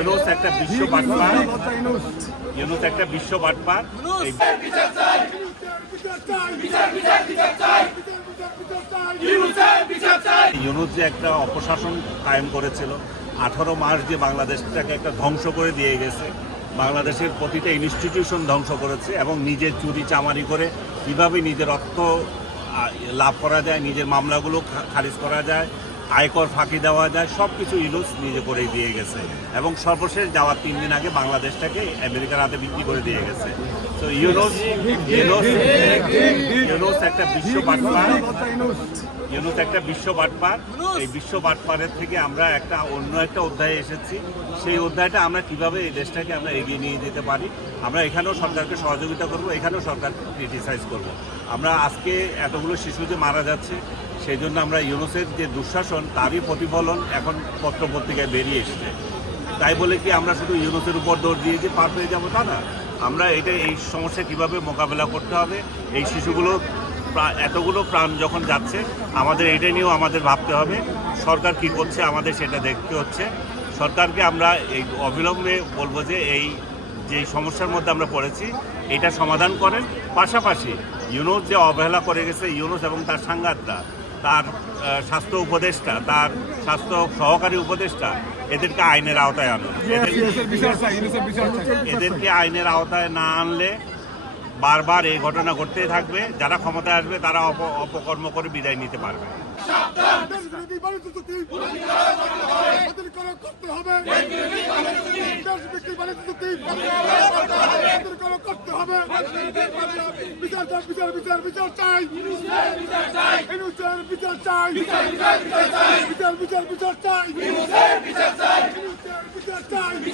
ইউনুস একটা বিশ্ব বাটপার, ইউনুস একটা বিশ্ব বাটপার। ইউনুস যে একটা অপশাসন কায়েম করেছিল, 18 মাস যে বাংলাদেশটাকে একটা ধ্বংস করে দিয়ে গেছে, বাংলাদেশের প্রতিটা ইনস্টিটিউশন ধ্বংস করেছে এবং নিজের চুরি চামারি করে কীভাবে নিজের অর্থ লাভ করা যায়, নিজের মামলাগুলো খারিজ করা যায়, আয়কর ফাঁকি দেওয়া যায়, সব কিছু ইউনুস নিজে করেই দিয়ে গেছে এবং সর্বশেষ যাওয়ার 3 দিন আগে বাংলাদেশটাকে আমেরিকার হাতে বিক্রি করে দিয়ে গেছে। তো ইউনুস একটা বিশ্ব বাটপার, ইউনুস একটা বিশ্ব বাটপার। এই বিশ্ব বাটপারের থেকে আমরা অন্য একটা অধ্যায়ে এসেছি। সেই অধ্যায়টা আমরা কিভাবে এই দেশটাকে আমরা এগিয়ে নিয়ে যেতে পারি, আমরা এখানেও সরকারকে সহযোগিতা করব, এখানেও সরকারকে ক্রিটিসাইজ করব। আমরা আজকে এতগুলো শিশু যে মারা যাচ্ছে, সেই জন্য আমরা ইউনুসের যে দুঃশাসন তারই প্রতিফলন এখন পত্রপত্রিকায় বেরিয়ে এসেছে। তাই বলে কি আমরা শুধু ইউনুসের উপর দৌড় দিয়ে যে পার পেয়ে যাবো তা না। আমরা এই সমস্যা কিভাবে মোকাবেলা করতে হবে, এই শিশুগুলো এতগুলো প্রাণ যখন যাচ্ছে, আমাদের এটা নিয়েও আমাদের ভাবতে হবে। সরকার কি করছে আমাদের সেটা দেখতে হচ্ছে। সরকারকে আমরা এই অবিলম্বে বলবো যে যে সমস্যার মধ্যে আমরা পড়েছি এটা সমাধান করেন। পাশাপাশি ইউনুস যে অবহেলা করে গেছে, ইউনুস এবং তার সাংঘাতরা, তার স্বাস্থ্য উপদেষ্টা, তার স্বাস্থ্য সহকারী উপদেষ্টা, এদেরকে আইনের আওতায় আনুন। এদেরকে আইনের আওতায় না আনলে বারবার এই ঘটনা ঘটতেই থাকবে। যারা ক্ষমতায় আসবে তারা অপকর্ম করে বিদায় নিতে পারবে। বিচার চাই।